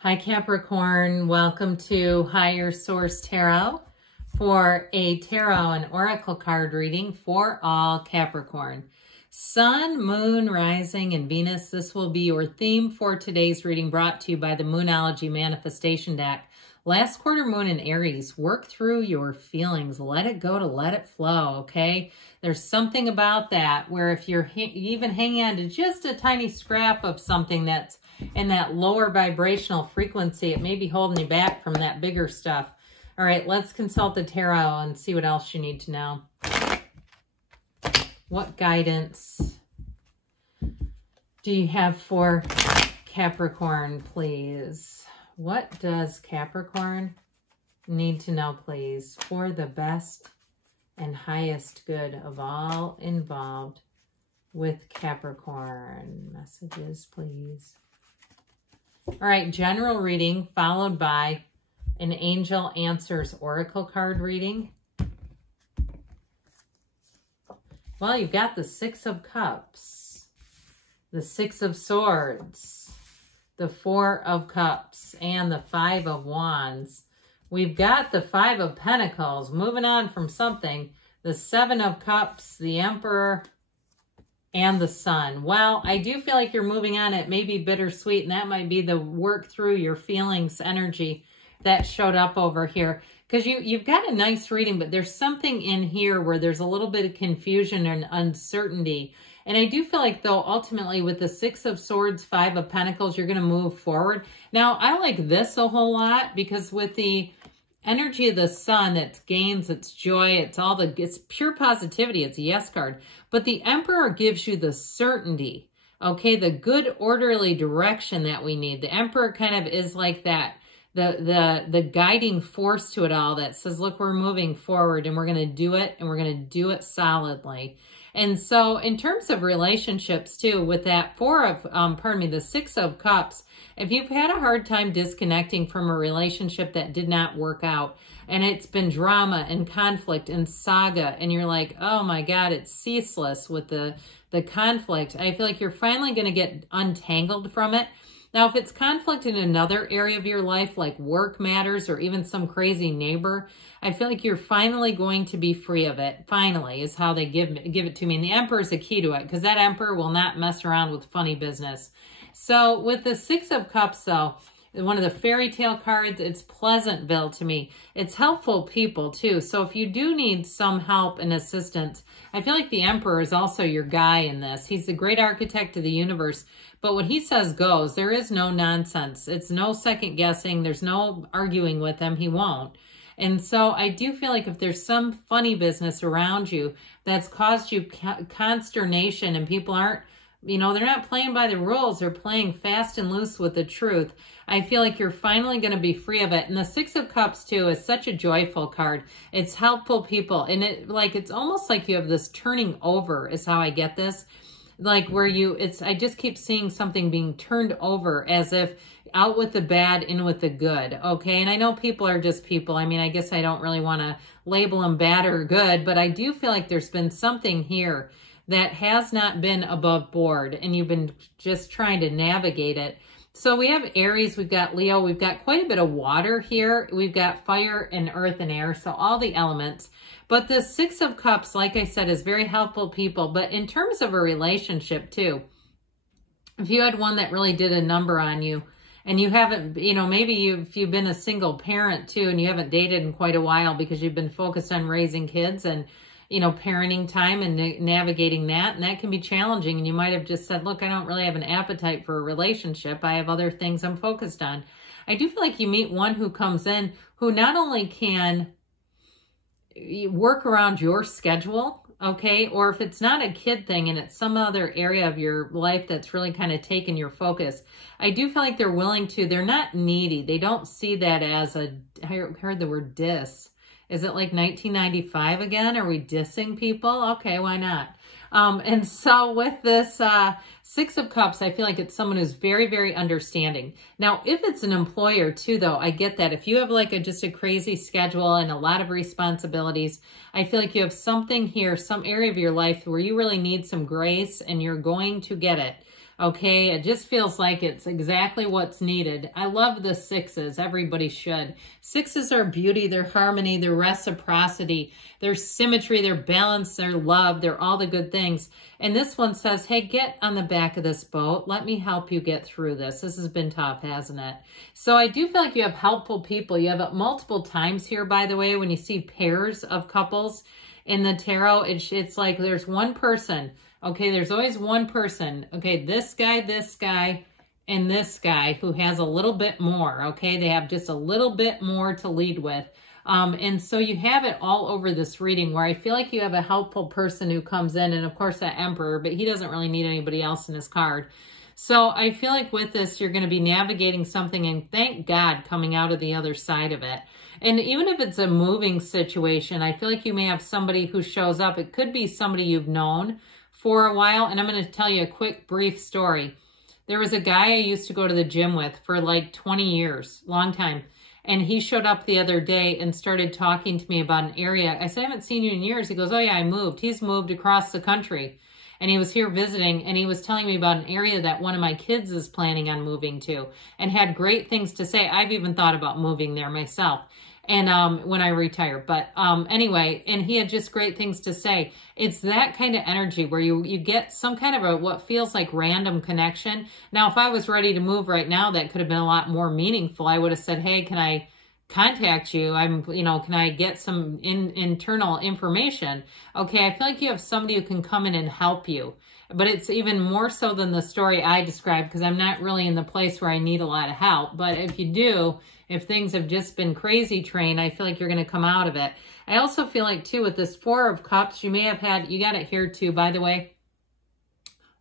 Hi Capricorn, welcome to Higher Source Tarot for a tarot and oracle card reading for all Capricorn. Sun, Moon, Rising, and Venus. This will be your theme for today's reading, brought to you by the Moonology Manifestation deck. Last quarter moon in Aries. Work through your feelings. Let it go to let it flow, okay? There's something about that where if you're even hanging on to just a tiny scrap of something that's in that lower vibrational frequency, it may be holding you back from that bigger stuff. All right, let's consult the tarot and see what else you need to know. What guidance do you have for Capricorn, please? What does Capricorn need to know, please, for the best and highest good of all involved with Capricorn? Messages, please. All right, general reading followed by an Angel Answers Oracle card reading. Well, you've got the Six of Cups, the Six of Swords, the Four of Cups, and the Five of Wands. We've got the Five of Pentacles, moving on from something, the Seven of Cups, the Emperor, and the Sun. Well, I do feel like you're moving on. It may be bittersweet, and that might be the work through your feelings energy that showed up over here. Because you've got a nice reading, but there's something in here where there's a little bit of confusion and uncertainty. And I do feel like, though, ultimately with the Six of Swords, Five of Pentacles, you're going to move forward. Now, I like this a whole lot because with the energy of the Sun, it's gains, it's joy, it's pure positivity, it's a yes card. But the Emperor gives you the certainty, okay, the good orderly direction that we need. The Emperor kind of is like that, the guiding force to it all that says, look, we're moving forward and we're going to do it, and we're going to do it solidly. And so in terms of relationships too, with that the Six of Cups, if you've had a hard time disconnecting from a relationship that did not work out, and it's been drama and conflict and saga, and you're like, oh my God, it's ceaseless with the conflict, I feel like you're finally going to get untangled from it. Now, if it's conflict in another area of your life, like work matters or even some crazy neighbor, I feel like you're finally going to be free of it. Finally is how they give it to me. And the Emperor is the key to it, because that Emperor will not mess around with funny business. So with the Six of Cups, though, one of the fairy tale cards, it's Pleasantville to me. It's helpful people, too. So if you do need some help and assistance, I feel like the Emperor is also your guy in this. He's the great architect of the universe. But what he says goes. There is no nonsense. It's no second guessing. There's no arguing with him. He won't. And so I do feel like if there's some funny business around you that's caused you consternation, and people aren't, they're not playing by the rules. They're playing fast and loose with the truth. I feel like you're finally going to be free of it. And the Six of Cups, too, is such a joyful card. It's helpful people. And it's almost like you have this turning over is how I get this. Like where I just keep seeing something being turned over, as if out with the bad, in with the good, okay? And I know people are just people. I mean, I guess I don't really want to label them bad or good, but I do feel like there's been something here that has not been above board, and you've been just trying to navigate it. So we have Aries, we've got Leo, we've got quite a bit of water here. We've got fire and earth and air, so all the elements. But the Six of Cups, like I said, is very helpful people. But in terms of a relationship too, if you had one that really did a number on you, and you haven't, maybe if you've been a single parent too, and you haven't dated in quite a while because you've been focused on raising kids and, parenting time and navigating that. And that can be challenging. And you might have just said, look, I don't really have an appetite for a relationship. I have other things I'm focused on. I do feel like you meet one who comes in who not only can work around your schedule, okay, or if it's not a kid thing and it's some other area of your life that's really kind of taken your focus, I do feel like they're willing to, they're not needy. They don't see that as I heard the word diss. Is it like 1995 again? Are we dissing people? Okay, why not? And so with this Six of Cups, I feel like it's someone who's very, very understanding. Now, if it's an employer too, though, I get that. If you have like just a crazy schedule and a lot of responsibilities, I feel like you have something here, some area of your life where you really need some grace, and you're going to get it. Okay, it just feels like it's exactly what's needed. I love the sixes. Everybody should. Sixes are beauty, they're harmony, they're reciprocity, they're symmetry, they're balance, they're love, they're all the good things. And this one says, hey, get on the back of this boat. Let me help you get through this. This has been tough, hasn't it? So I do feel like you have helpful people. You have it multiple times here, by the way, when you see pairs of couples in the tarot. It's like there's one person. Okay, there's always one person. Okay, this guy, and this guy who has a little bit more. Okay, they have just a little bit more to lead with. And so you have it all over this reading where I feel like you have a helpful person who comes in, and of course that Emperor, but he doesn't really need anybody else in his card. So I feel like with this, you're going to be navigating something, and thank God coming out of the other side of it. And even if it's a moving situation, I feel like you may have somebody who shows up. It could be somebody you've known for a while. And I'm going to tell you a quick, brief story. There was a guy I used to go to the gym with for like 20 years, long time. And he showed up the other day and started talking to me about an area. I said, I haven't seen you in years. He goes, oh yeah, I moved. He's moved across the country. And he was here visiting, and he was telling me about an area that one of my kids is planning on moving to, and had great things to say. I've even thought about moving there myself, and when I retire. But anyway, and he had just great things to say. It's that kind of energy where you get some kind of a what feels like random connection. Now, if I was ready to move right now, that could have been a lot more meaningful. I would have said, hey, can I contact you? Can I get some internal information? Okay, I feel like you have somebody who can come in and help you. But it's even more so than the story I described, because I'm not really in the place where I need a lot of help. But if you do, if things have just been crazy train, I feel like you're going to come out of it. I also feel like, too, with this Four of Cups, you may have had, you got it here, too, by the way,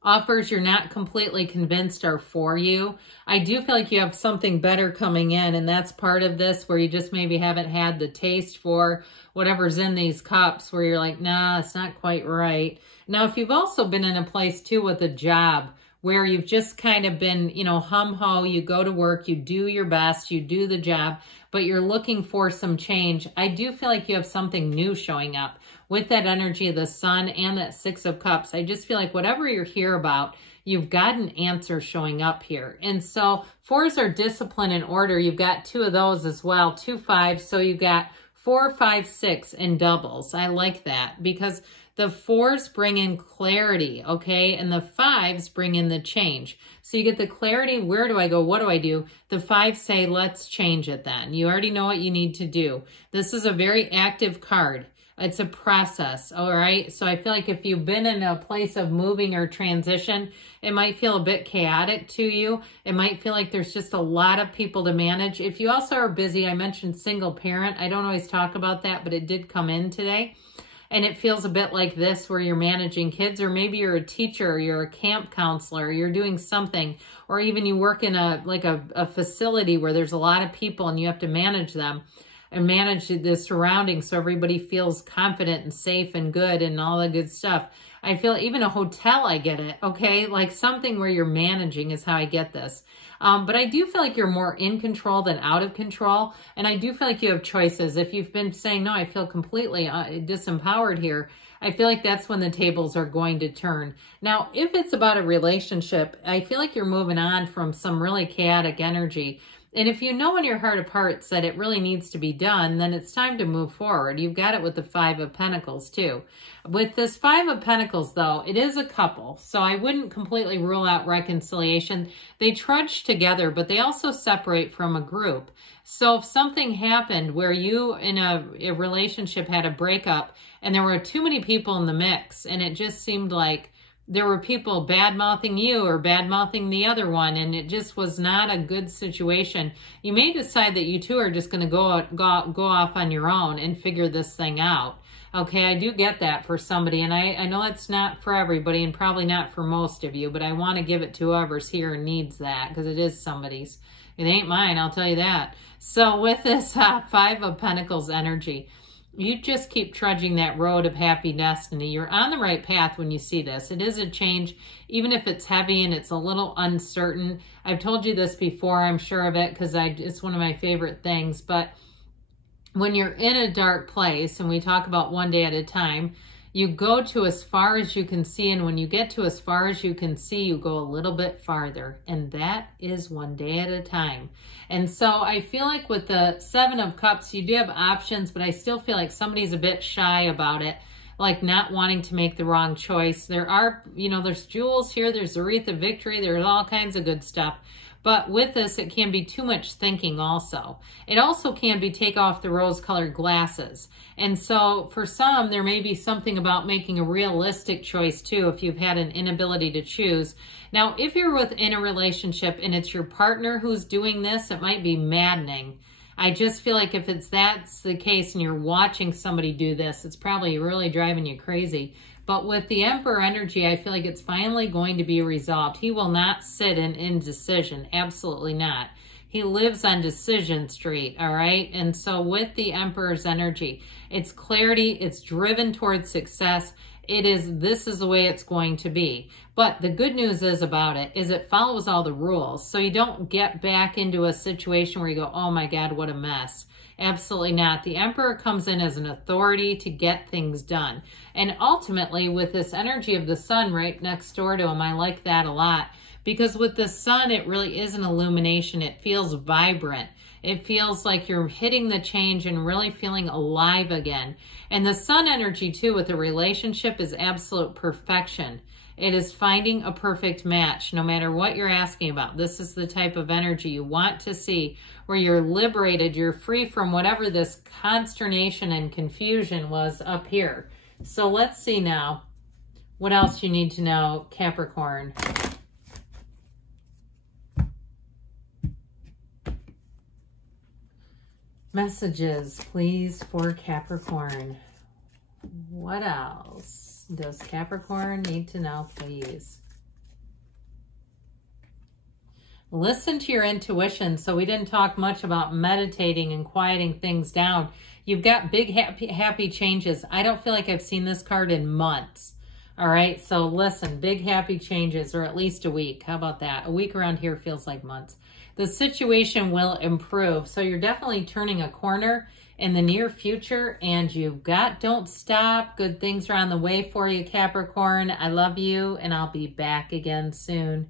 offers you're not completely convinced are for you. I do feel like you have something better coming in, and that's part of this, where you just maybe haven't had the taste for whatever's in these cups, where you're like, nah, it's not quite right. Now, if you've also been in a place, too, with a job where you've just kind of been, hum-ho, you go to work, you do your best, you do the job, but you're looking for some change, I do feel like you have something new showing up. With that energy of the Sun and that Six of Cups, I just feel like whatever you're here about, you've got an answer showing up here. And so fours are discipline and order. You've got two of those as well, 2 5s. So you've got 4, 5, 6 in doubles. I like that because the fours bring in clarity, okay? And the fives bring in the change. So you get the clarity, where do I go, what do I do? The fives say, let's change it then. You already know what you need to do. This is a very active card. It's a process, all right? So I feel like if you've been in a place of moving or transition, it might feel a bit chaotic to you. It might feel like there's just a lot of people to manage. If you also are busy, I mentioned single parent. I don't always talk about that, but it did come in today. And it feels a bit like this where you're managing kids, or maybe you're a teacher, you're a camp counselor, you're doing something, or even you work in a facility where there's a lot of people and you have to manage them. And manage the surroundings so everybody feels confident and safe and good and all the good stuff. I feel even a hotel, I get it, okay? Like something where you're managing is how I get this. But I do feel like you're more in control than out of control. And I do feel like you have choices. If you've been saying, no, I feel completely disempowered here, I feel like that's when the tables are going to turn. Now, if it's about a relationship, I feel like you're moving on from some really chaotic energy. And if you know in your heart of hearts that it really needs to be done, then it's time to move forward. You've got it with the Five of Pentacles too. With this Five of Pentacles though, it is a couple. So I wouldn't completely rule out reconciliation. They trudge together, but they also separate from a group. So if something happened where you in a relationship had a breakup and there were too many people in the mix and it just seemed like there were people bad-mouthing you or bad-mouthing the other one, and it just was not a good situation, you may decide that you two are just going to go off on your own and figure this thing out. Okay, I do get that for somebody, and I know it's not for everybody and probably not for most of you, but I want to give it to whoever's here and needs that because it is somebody's. It ain't mine, I'll tell you that. So with this Five of Pentacles energy, you just keep trudging that road of happy destiny. You're on the right path when you see this. It is a change, even if it's heavy and it's a little uncertain. I've told you this before, I'm sure of it, because it's one of my favorite things. But when you're in a dark place, and we talk about one day at a time, You go to as far as you can see, and when you get to as far as you can see, you go a little bit farther, and that is one day at a time. And so I feel like with the Seven of Cups, you do have options, but I still feel like somebody's a bit shy about it, like not wanting to make the wrong choice. There are, you know, there's jewels here, there's the Wreath of Victory, there's all kinds of good stuff. But with this, it can be too much thinking also. It also can be take off the rose-colored glasses. And so for some, there may be something about making a realistic choice too if you've had an inability to choose. Now, if you're within a relationship and it's your partner who's doing this, it might be maddening. I just feel like if that's the case and you're watching somebody do this, it's probably really driving you crazy. But with the Emperor energy, I feel like it's finally going to be resolved. He will not sit in indecision. Absolutely not. He lives on Decision Street, all right? And so with the Emperor's energy, it's clarity, it's driven towards success. This is the way it's going to be. But the good news is about it is it follows all the rules. So you don't get back into a situation where you go, oh my God, what a mess. Absolutely not. The Emperor comes in as an authority to get things done. And ultimately, with this energy of the sun right next door to him, I like that a lot. Because with the sun, it really is an illumination. It feels vibrant. It feels like you're hitting the change and really feeling alive again. And the sun energy, too, with a relationship is absolute perfection. It is finding a perfect match, no matter what you're asking about. This is the type of energy you want to see, where you're liberated, you're free from whatever this consternation and confusion was up here. So let's see now what else you need to know, Capricorn. Messages, please, for Capricorn. What else does Capricorn need to know, please? Listen to your intuition. So we didn't talk much about meditating and quieting things down. You've got big, happy changes. I don't feel like I've seen this card in months. All right, so listen, big, happy changes, or at least a week. How about that? A week around here feels like months. The situation will improve. So you're definitely turning a corner in the near future, and don't stop. Good things are on the way for you, Capricorn. I love you, and I'll be back again soon.